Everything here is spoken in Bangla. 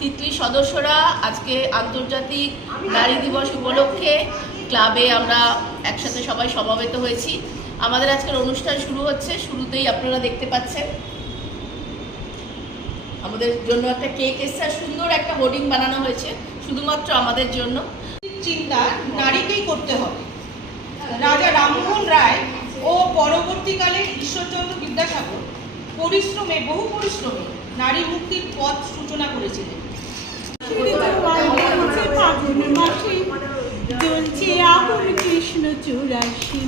তিতলি সদস্যরা আজকে আন্তর্জাতিক নারী দিবস উপলক্ষে ক্লাবে আমরা একসাথে সবাই সমবেত হয়েছি। আমাদের আজকের অনুষ্ঠান শুরু হচ্ছে। শুরুতেই আপনারা দেখতে পাচ্ছেন আমাদের জন্য একটা কেক এসছে, সুন্দর একটা হোর্ডিং বানানো হয়েছে শুধুমাত্র আমাদের জন্য। চিন্তা নারীকেই করতে হবে। রাজা রামমোহন রায় ও পরবর্তীকালে ঈশ্বরচন্দ্র বিদ্যাসাগর বহু পরিশ্রমে নারী মুক্তির পথ সূচনা করেছিলেন। কৃষ্ণ চূড়াসী